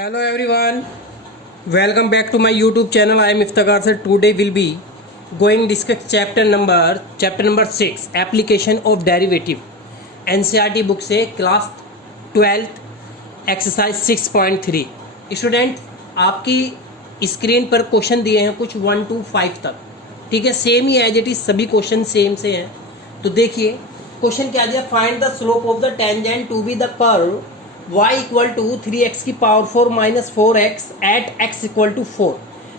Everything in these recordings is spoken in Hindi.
Hello everyone, welcome back to my YouTube channel. I am Iftakhar sir. Today will be going discuss chapter number 6 application of derivative NCERT book से क्लास 12th एक्सरसाइज 6.3। स्टूडेंट आपकी स्क्रीन पर क्वेश्चन दिए हैं कुछ 1 to 5 तक, ठीक है, सेम ही एज इट इज, सभी क्वेश्चन सेम से हैं। तो देखिए क्वेश्चन क्या दिया, find the slope of the tangent to be the curve y equal to 3x की power 4 minus 4x at x equal to 4।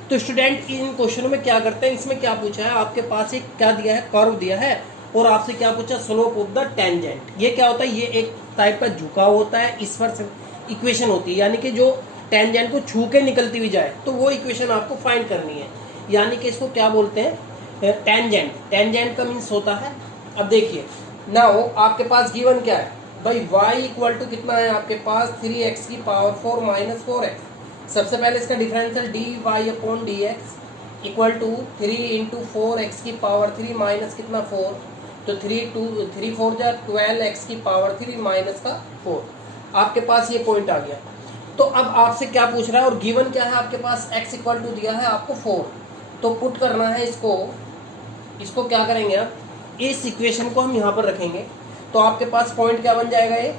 तो स्टूडेंट इन क्वेश्चनों में क्या करते हैं, इसमें क्या पूछा है, आपके पास एक क्या दिया है, कर्व दिया है, और आपसे क्या पूछा, स्लोप ऑफ द टेंजेंट। ये क्या होता है, ये एक टाइप का झुकाव होता है, इस पर इक्वेशन होती है, यानी कि जो टेंजेंट को छू के निकलती हुई जाए, तो वो इक्वेशन आपको फाइंड करनी है, यानी कि इसको क्या बोलते हैं, टेंजेंट। टेंजेंट का मीन्स होता है, अब देखिए नाउ आपके पास गिवन क्या है भाई, y इक्वल टू कितना है आपके पास 3x की पावर 4 माइनस 4x। सबसे पहले इसका differential dy upon dx equal to 3 into 4x की पावर 3 माइनस कितना 4, तो 3 4 जा 12x की पावर 3 माइनस का 4। आपके पास ये पॉइंट आ गया। तो अब आपसे क्या पूछ रहा है, और गिवन क्या है आपके पास, x इक्वल टू दिया है आपको 4, तो पुट करना है इसको क्या करेंगे आप, इस इक्वेशन को हम यहाँ पर रखेंगे, तो आपके पास पॉइंट क्या बन जाएगा, ये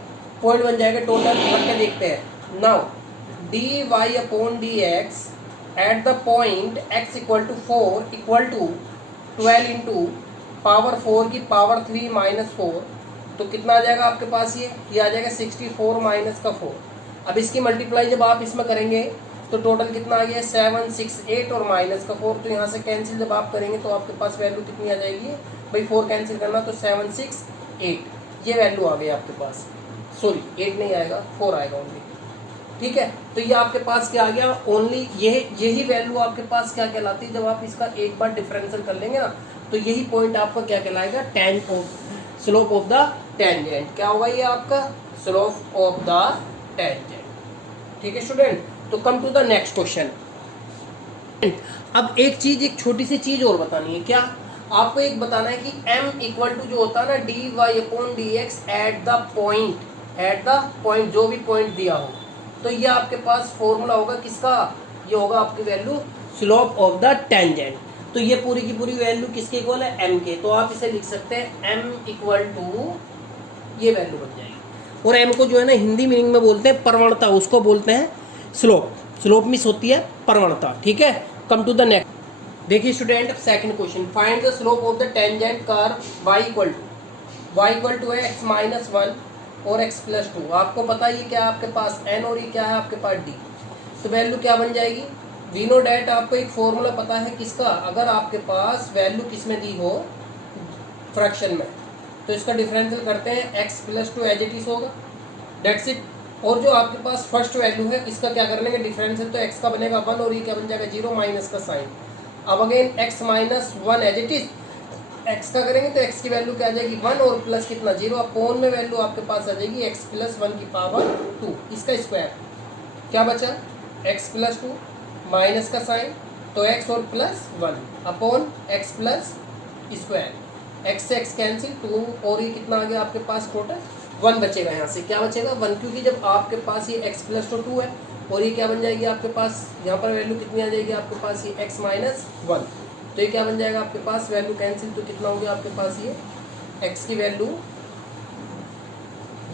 पॉइंट बन जाएगा टोटल। रख के देखते हैं now, d Y upon D x at the point x equal to 4 equal to 12 into power 4 की पावर 3 माइनस 4, तो कितना आ जाएगा आपके पास, ये आ जाएगा 64 माइनस का 4। अब इसकी मल्टीप्लाई जब आप इसमें करेंगे तो टोटल कितना आ गया, 768 और माइनस का 4, तो यहाँ से कैंसिल जब आप करेंगे तो आपके पास वैल्यू कितनी आ जाएगी भाई, 4 कैंसिल करना तो 768, ये वैल्यू आ गई आपके पास, सॉरी 8 नहीं आएगा, 4 आएगा ओनली, ठीक है। तो ये आपके पास क्या आ गया, ओनली यही वैल्यू आपके पास क्या कहलाती है, जब आप इसका एक बार डिफरेंशियल कर लेंगे ना, तो यही पॉइंट आपका क्या कहलाएगा, स्लोप ऑफ द टेंजेंट। क्या होगा ये आपका स्लोप ऑफ द टेंजेंट, ठीक है स्टूडेंट। तो come to the next question. अब एक छोटी सी चीज और बतानी है, क्या आपको एक बताना है कि m इक्वल टू जो होता है ना d Y upon D x at the point, जो भी पॉइंट दिया हो, तो ये आपके पास फॉर्मूला होगा किसका, ये होगा आपकी value slope of the tangent. तो ये पूरी की पूरी वैल्यू किसके इक्वल है, m के, तो आप इसे लिख सकते हैं m इक्वल टू, ये वैल्यू बन जाएगी। और m को जो है ना हिंदी मीनिंग में बोलते हैं प्रवणता, उसको बोलते हैं स्लोप मिस होती है प्रवणता, ठीक है। कम टू द नेक्स्ट, देखिए student second question, find the slope of the tangent curve y equal to है x माइनस 1 और x प्लस 2। आपको पता है ये क्या है आपके पास n, और ये क्या है आपके पास d, तो वैल्यू क्या बन जाएगी, वी नो डैट, आपको एक फॉर्मूला पता है किसका, अगर आपके पास वैल्यू किसमें दी हो फ्रैक्शन में, तो इसका डिफरेंशियल करते हैं x plus 2 as it is होगा, डेट्स इट। और जो आपके पास फर्स्ट वैल्यू है इसका क्या कर लेंगे डिफरेंशियल, तो x का बनेगा 1 और ये क्या बन जाएगा 0 माइनस का साइन। अब again x minus 1 as it is, x का करेंगे तो x की वैल्यू क्या आ जाएगी 1 और प्लस कितना 0, अपोन में वैल्यू आपके पास आ जाएगी x प्लस 1 की पावर 2, इसका स्क्वायर, क्या बचा x प्लस 2 माइनस का साइन, तो x और plus 1 upon x plus square, x से x कैंसिल 2, और ये कितना आ गया आपके पास टोटल 1 बचेगा, यहाँ से क्या बचेगा 1, क्योंकि जब आपके पास ये x प्लस 2 है, और ये क्या बन जाएगी आपके पास, यहाँ पर वैल्यू कितनी आ जाएगी आपके पास, ये x माइनस 1, तो ये क्या बन जाएगा आपके पास वैल्यू कैंसिल, तो कितना हो गया आपके पास ये x की वैल्यू,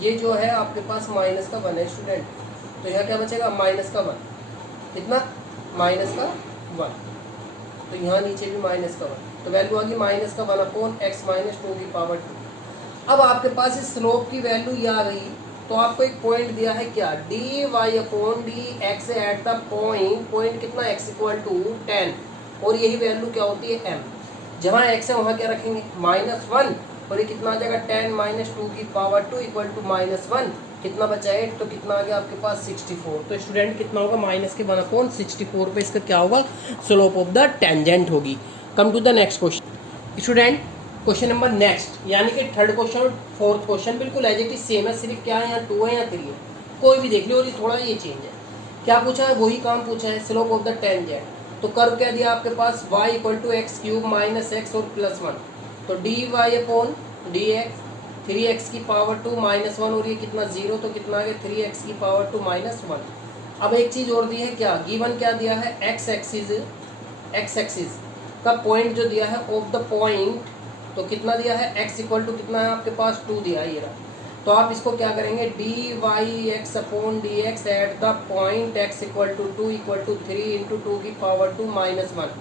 ये जो है आपके पास माइनस का 1 है स्टूडेंट, तो यहाँ क्या बचेगा माइनस का 1, कितना माइनस का 1, तो यहाँ नीचे भी माइनस का 1, तो वैल्यू आ गई माइनस का 1 अपॉन x माइनस 2 की पावर 2। अब आपके पास इस स्लोप की वैल्यू ये आ गई, तो आपको एक पॉइंट दिया है क्या, d Y upon D x at the point कितना x इक्वल टू 10, और यही वैल्यू क्या होती है m, जहाँ x है वहाँ क्या रखेंगे माइनस 1, और ये कितना आ जाएगा 10 माइनस 2 की पावर 2 इक्वल टू माइनस 1, कितना बचा 8, तो कितना आ गया आपके पास 64। तो स्टूडेंट कितना होगा माइनस के 1 अपॉन 64 पे इसका क्या होगा स्लोप ऑफ द टेंजेंट होगी। Come to the next question student, question number next, यानी कि थर्ड क्वेश्चन और फोर्थ क्वेश्चन बिल्कुल एज इट इज सेम है, सिर्फ क्या है यहाँ 2 है या 3 है, कोई भी देख लो, और ये थोड़ा ये चेंज है। क्या पूछा है, वही काम पूछा है, स्लोप ऑफ द टेंजेंट। तो कर्व क्या दिया आपके पास, y equal to x cube minus x और प्लस 1, तो D Y upon D x 3x की पावर 2 माइनस 1, और ये कितना 0, तो कितना आ गया 3x की पावर 2 माइनस 1, अब एक चीज़ और दी है, क्या गिवन क्या दिया है, एक्स एक्सिस का पॉइंट जो दिया है ऑफ द पॉइंट, तो कितना दिया है, एक्स इक्वल टू कितना है आपके पास 2 दिया है ये रहा। तो आप इसको क्या करेंगे, d y x upon D x at the point x equal to 2 equal to 3 into 2 की पावर 2 माइनस 1।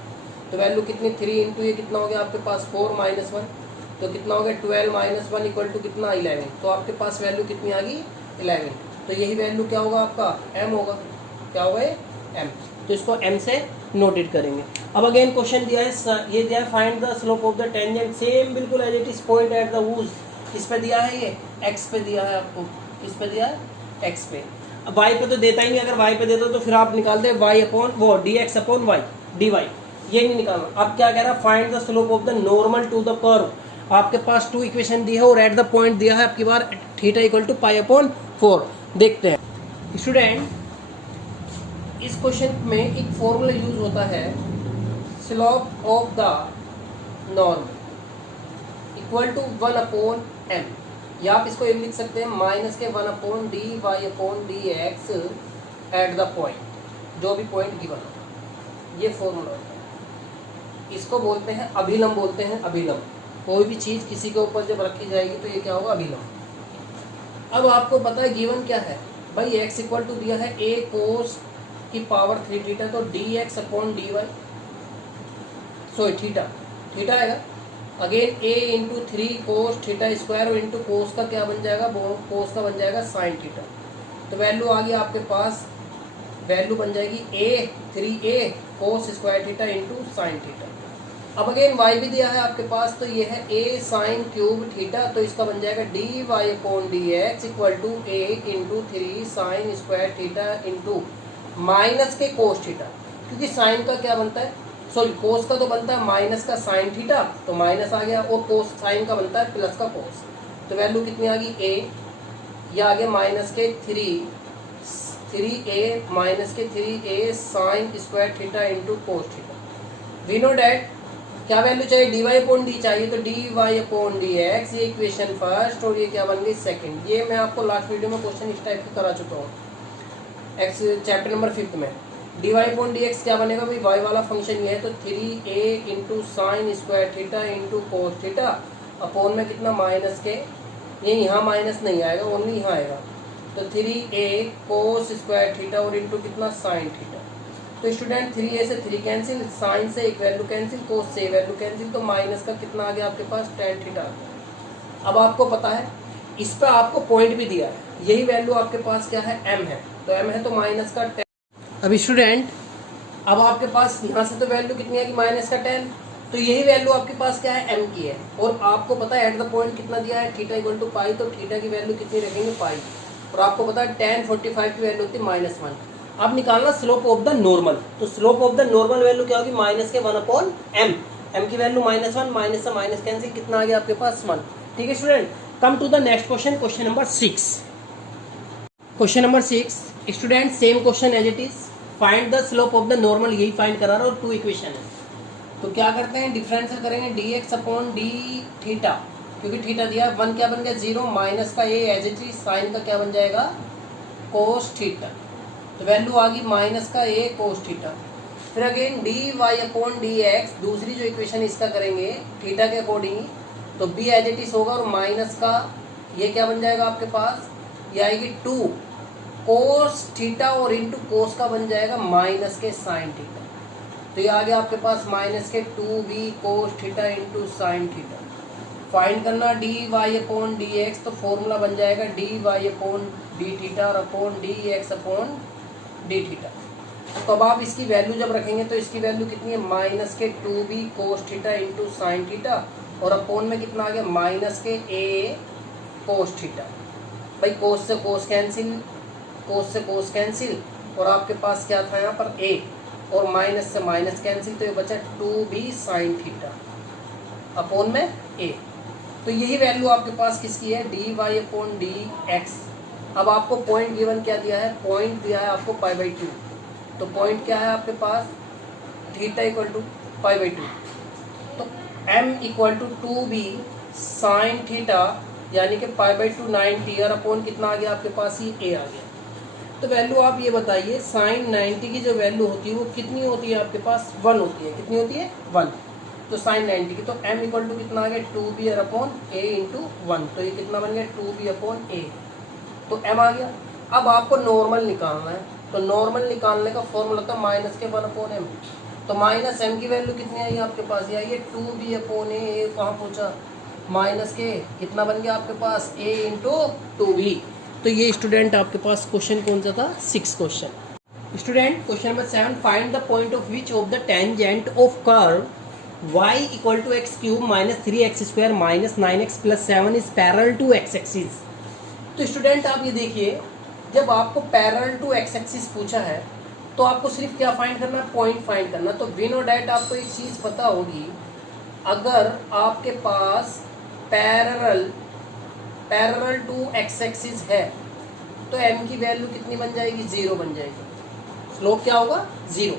तो वैल्यू कितनी, 3 इंटू ये कितना हो गया आपके पास 4 माइनस 1, तो कितना हो गया 12 माइनस 1 इक्वल टू कितना 11। तो आपके पास वैल्यू कितनी आ गई 11। तो यही वैल्यू क्या होगा आपका m होगा, क्या होगा ये m। तो इसको m से नोटेड करेंगे। अब अगेन क्वेश्चन दिया है, ये दिया है find the slope of the tangent, same बिल्कुल as it is point at the वूज। इस पे दिया है, ये x पे दिया है आपको, किस पे दिया है, x पे। अब y पे तो देता ही नहीं, अगर y पे देता तो फिर आप निकालते y अपॉन वो dx अपॉन y dy, ये नहीं निकालना। अब क्या कह रहा है, find the slope of the normal to the curve. आपके पास 2 इक्वेशन दी है और एट द पॉइंट दिया है आपकी बार theta equal to pi upon 4। देखते हैं स्टूडेंट, इस क्वेश्चन में एक फॉर्मूला यूज होता है, slope of the norm equal to 1 upon m, या आप इसको एम लिख सकते हैं माइनस के 1 upon d Y upon D x at the point, जो भी पॉइंट गिवन हो, ये फॉर्मूला होता है। इसको बोलते हैं अभिलंब, बोलते हैं अभिलंब। कोई भी चीज़ किसी के ऊपर जब रखी जाएगी तो ये क्या होगा, अभिलंब। अब आपको पता है गिवन क्या है भाई, x इक्वल टू दिया है a कोस की पावर 3 थीटा, तो dx upon dy, sorry theta आएगा। Again a into 3 cos theta square और इंटू कोस का क्या बन जाएगा, कोस का बन जाएगा साइन थीटा। तो वैल्यू आ गई आपके पास, वैल्यू बन जाएगी a 3a cos square theta into sine theta. अब अगेन y भी दिया है आपके पास, तो ये है a साइन क्यूब थीटा, तो इसका बन जाएगा D Y upon D x equal to a into 3 sine square theta into minus के कोस थीटा, क्योंकि साइन का क्या बनता है, सॉरी कोस का तो बनता है माइनस का साइन थीटा, तो माइनस आ गया, और कोस साइन का बनता है प्लस का कोस। तो वैल्यू कितनी आ गई a, या आगे माइनस के 3a माइनस के 3a sine square theta into cos theta. We know that क्या वैल्यू चाहिए, डी वाई अपॉन डी चाहिए, तो D Y upon D X, ये इक्वेशन फर्स्ट और ये क्या बन गई सेकंड। ये मैं आपको लास्ट वीडियो में क्वेश्चन इस टाइप का करा चुका हूँ, एक्स चैप्टर नंबर 5 में। D Y upon D X क्या बनेगा भाई, वाई वाला फंक्शन ये है, तो 3a into sine square theta into cos theta upon में कितना माइनस के, ये यहाँ माइनस नहीं आएगा, ओनली यहाँ आएगा, तो 3a कोस स्क्वायर थीटा और इंटू कितना साइन थीटा। तो स्टूडेंट 3a से 3 कैंसिल, साइन से एक वैल्यू कैंसिल, कोस से वैल्यू कैंसिल, तो माइनस का कितना आ गया आपके पास tan थीटा आ गया। अब आपको पता है इस पर आपको पॉइंट भी दिया है, यही वैल्यू आपके पास क्या है m है, तो m है तो माइनस का tan। अब स्टूडेंट अब आपके पास यहाँ से तो वैल्यू कितनी आएगी माइनस का tan, तो यही वैल्यू आपके पास क्या है m की है, और आपको पता है एट द पॉइंट कितना दिया है थीटा इक्वल टू पाई, तो थीटा की वैल्यू कितनी रखेंगे पाई, और आपको पता है tan 45 की वैल्यू होती है -1। अब निकालना स्लोप ऑफ द नॉर्मल, तो slope of the normal value क्या होगी, माइनस के 1 अपॉन m, m की वैल्यू -1, माइनस से माइनस कैंसिल, कितना आ गया आपके पास 1। ठीक है student, come to the next question, question number 6। Question number 6 student, same question as it is, find the slope of the normal, यही फाइंड करा रहा और 2 इक्वेशन है। तो क्या करते हैं, डिफरेंशियल करेंगे dx अपॉन डी थीटा, क्योंकि थीटा दिया 1 क्या बन गया 0, माइनस का a as it is, sine का क्या बन जाएगा कोस थीटा, तो वैल्यू आ गई माइनस का a कोस थीटा। फिर again D Y upon D X, दूसरी जो इक्वेशन इसका करेंगे थीटा के अकॉर्डिंग, तो b एज इट इज होगा, और माइनस का ये क्या बन जाएगा आपके पास, ये आएगी 2 कोस थीटा और इंटू कोस का बन जाएगा माइनस के साइन थीटा, तो ये आ गया आपके पास माइनस के 2b cos theta into sine theta. Find करना D Y upon D X, तो फॉर्मूला बन जाएगा D Y upon D theta और upon D X upon D theta. तो अब आप इसकी वैल्यू जब रखेंगे तो इसकी वैल्यू कितनी है, माइनस के 2b cos theta into sine theta, और अपॉन में कितना आ गया माइनस के a कोस थीटा। भाई कोस से कोस कैंसिल, कोस से कोस कैंसिल, और आपके पास क्या था यहाँ पर a, और माइनस से माइनस कैंसिल, तो ये बचा 2b साइन थीटा अपॉन में a। तो यही वैल्यू आपके पास किसकी है, D Y upon D X. अब आपको पॉइंट गिवन क्या दिया है, पॉइंट दिया है आपको π/2, तो पॉइंट क्या है आपके पास थीटा इक्वल टू π/2, तो m equal to 2b sine theta, यानी कि π/2 90, और अपॉन कितना आ गया आपके पास, ये a आ गया। तो वैल्यू आप ये बताइए साइन 90 की जो वैल्यू होती है वो कितनी होती है आपके पास, 1 होती है। कितनी होती है, 1। तो साइन 90 की तो m इक्वल टू कितना आ गया, 2b अपॉन a इंटू 1। तो ये कितना बन गया, 2b अपॉन a। तो m आ गया। अब आपको नॉर्मल निकालना है, तो नॉर्मल निकालने का फॉर्मूला था माइनस के 1 अपॉन m। तो माइनस m की वैल्यू कितनी आई आपके पास, ये आई है 2b अपॉन a। कहाँ पहुँचा, माइनस के कितना बन गया आपके पास, a इंटू 2b। तो ये स्टूडेंट आपके पास क्वेश्चन कौन सा था, 6 question. Student question number 7, find the point of which of the tangent of curve y equal to x cube minus 3x square minus 9x plus 7 is parallel to X axis. तो स्टूडेंट आप ये देखिए, जब आपको पैरेलल टू एक्स एक्सिस पूछा है तो आपको सिर्फ क्या फाइंड करना है, पॉइंट फाइंड करना। तो वी नो डैट आपको एक चीज़ पता होगी, अगर आपके पास पैरेलल टू एक्स एक्सिस है तो m की वैल्यू कितनी बन जाएगी, 0 बन जाएगी। स्लोप क्या होगा, 0,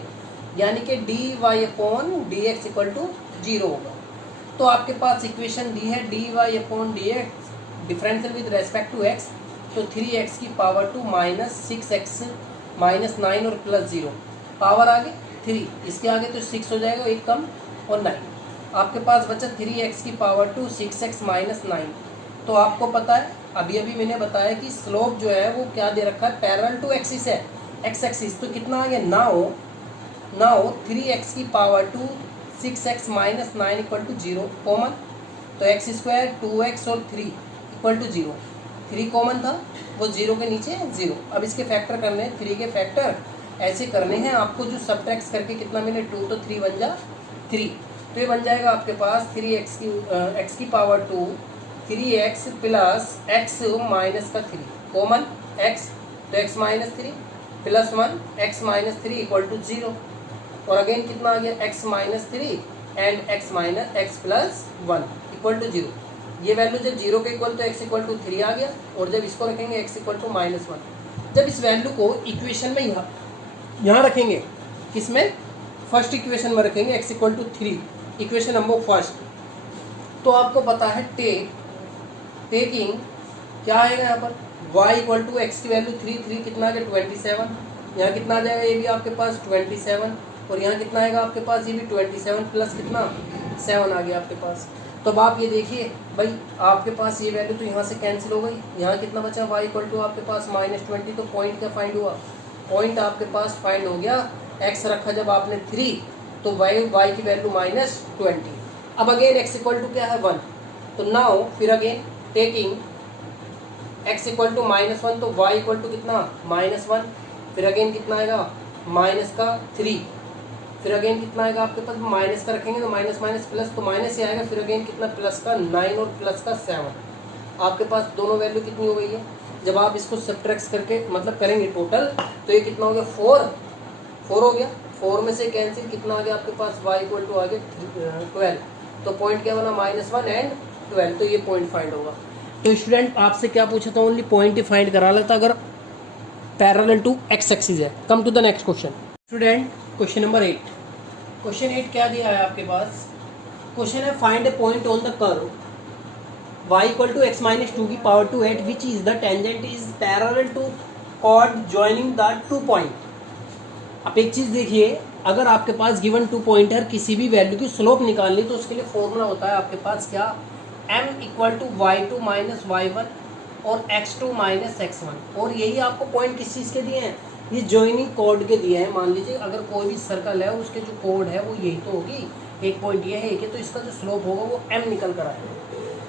यानी कि dy upon dx equal to 0 होगा। तो आपके पास इक्वेशन दी है dy upon dx differential with respect to x, तो 3x की पावर 2 माइनस 6x माइनस 9 और प्लस 0, पावर आगे 3, इसके आगे तो 6 हो जाएगा, एक कम और 9। आपके पास बचा 3x की पावर 2 6x माइनस 9। तो आपको पता है अभी अभी मैंने बताया कि स्लोप जो है वो क्या दे रखा है, पैरेलल टू एक्सिस है, एक्स एक्सिस। तो कितना आ गया, नाउ 3x की power 2 6x minus 9 equal to 0 common. तो एक्स स्क्वायर 2x और 3 इक्वल टू 0, 3 कॉमन था, वो 0 के नीचे 0। अब इसके फैक्टर करने हैं, 3 के फैक्टर ऐसे करने हैं आपको, जो सबट्रैक्ट करके कितना मिले, 2 तो 3 बन जा 3। तो ये बन जाएगा आपके पास 3x की power 2 3x plus x minus का 3 कॉमन x, तो x minus 3 plus 1 x minus 3 equal to 0। और अगेन कितना आ गया, x minus 3 and x minus x plus 1 equal to 0। ये वैल्यू जब 0 के इक्वल तो x इक्वल टू 3 आ गया, और जब इसको रखेंगे x इक्वल टू माइनस 1। जब इस वैल्यू को इक्वेशन में यहाँ रखेंगे, किसमें, फर्स्ट इक्वेशन में रखेंगे, x equal to 3, equation number first. तो आपको पता है टेकिंग क्या आएगा यहाँ पर, y इक्वल टू एक्स की वैल्यू 3 कितना आ गया, 27। यहाँ कितना आ जाएगा, ये भी आपके पास 27, और यहाँ कितना आएगा आपके पास, ये भी 27 प्लस कितना 7 आ गया आपके पास। तो अब आप ये देखिए भाई, आपके पास ये वैल्यू तो यहाँ से कैंसिल हो गई, यहाँ कितना बचा, y इक्वल टू आपके पास -20। तो पॉइंट क्या फाइंड हुआ, पॉइंट आपके पास फाइंड हो गया, x रखा जब आपने 3 तो y की वैल्यू -20। अब अगेन x इक्वल टू क्या है, 1। तो नाउ फिर again taking x equal to -1, तो y इक्वल टू कितना, -1। फिर अगेन कितना आएगा, माइनस का 3। फिर अगेन कितना आएगा आपके पास, माइनस का रखेंगे तो माइनस माइनस प्लस, तो माइनस ही आएगा। फिर अगेन कितना, प्लस का 9 और प्लस का 7। आपके पास दोनों वैल्यू कितनी हो गई है, जब आप इसको सब्ट्रैक्ट करके मतलब करेंगे टोटल, तो ये कितना हो गया, 4 हो गया। 4 में से कैंसिल कितना आ गया आपके पास, y इक्वल टू आ गया 12। तो पॉइंट क्या बना, -1 एंड 12। तो ये पॉइंट फाइंड होगा। तो स्टूडेंट आपसे क्या पूछा था, ओनली पॉइंट ही फाइंड करा लेता अगर पैरेलल टू एक्स एक्सिस है। Come to the next question student, question number 8। Question 8 क्या दिया है आपके पास, क्वेश्चन है find a point on the curve y equal to x minus 2 की power 2 at which is the tangent is parallel to chord joining the 2 point. आप एक चीज़ देखिए, अगर आपके पास गिवन 2 पॉइंट है, किसी भी वैल्यू की स्लोप निकालनी, तो उसके लिए फॉर्मूला होता है आपके पास क्या, m equal to y2 minus y1 और x2 माइनस x1। और यही आपको पॉइंट किस चीज़ के दिए हैं, ये जॉइनिंग कॉर्ड के दिए हैं। मान लीजिए अगर कोई भी सर्कल है, उसके जो कॉर्ड है वो यही तो होगी, एक पॉइंट ये है, एक है, तो इसका जो स्लोप होगा वो m निकल कर आएगा।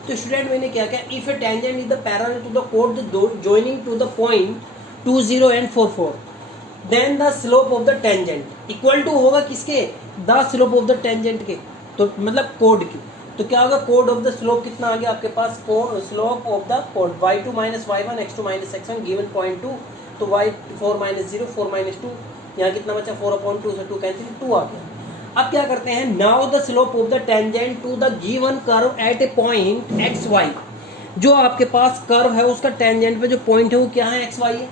तो स्टूडेंट मैंने क्या किया, if a tangent is the parallel to the chord joining to the point 2 0 and 4 4, then the slope of the tangent equal to होगा किसके, the slope of the tangent के, तो मतलब कोड की। तो क्या होगा, कोड ऑफ द स्लोप कितना आ गया आपके पास, स्लोप ऑफ द कोड y2 minus y1 x2 minus x1 given point 2। तो y4 माइनस 0 4 माइनस 2, यहाँ कितना बचा 4/2 से 2 कैंसिल, 2 आ गया। अब क्या करते हैं, now the slope of the tangent to the given curve at a point X Y. जो आपके पास कर्व है उसका टेंजेंट पे जो पॉइंट है वो क्या है, एक्स वाई है।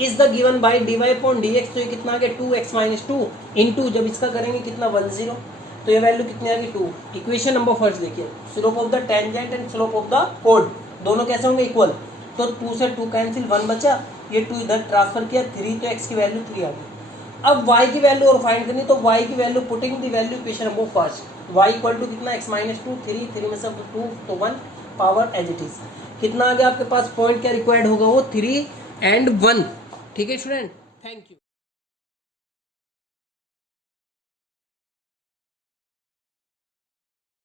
Is the given by dy upon dx। तो ये कितना आ गया 2x माइनस 2 इंटू, जब इसका करेंगे कितना 1 0, तो ये वैल्यू कितनी आ गई 2। इक्वेशन नंबर फर्स्ट देखिए, slope of the tangent and slope of the code दोनों कैसे होंगे, इक्वल। तो 2 से 2 कैंसिल, 1 बचा, ये 2 इधर ट्रांसफर किया, 3 तो x की वैल्यू 3 आ गई। अब y की वैल्यू और फाइंड करनी, तो y की value putting the value equation above first, y equal to कितना x माइनस 2, 3 में से 2 तो 1 पावर एज इट इज। कितना आ गया आपके पास, पॉइंट क्या रिक्वायर्ड होगा वो 3 and 1। ठीक है स्टूडेंट, थैंक यू।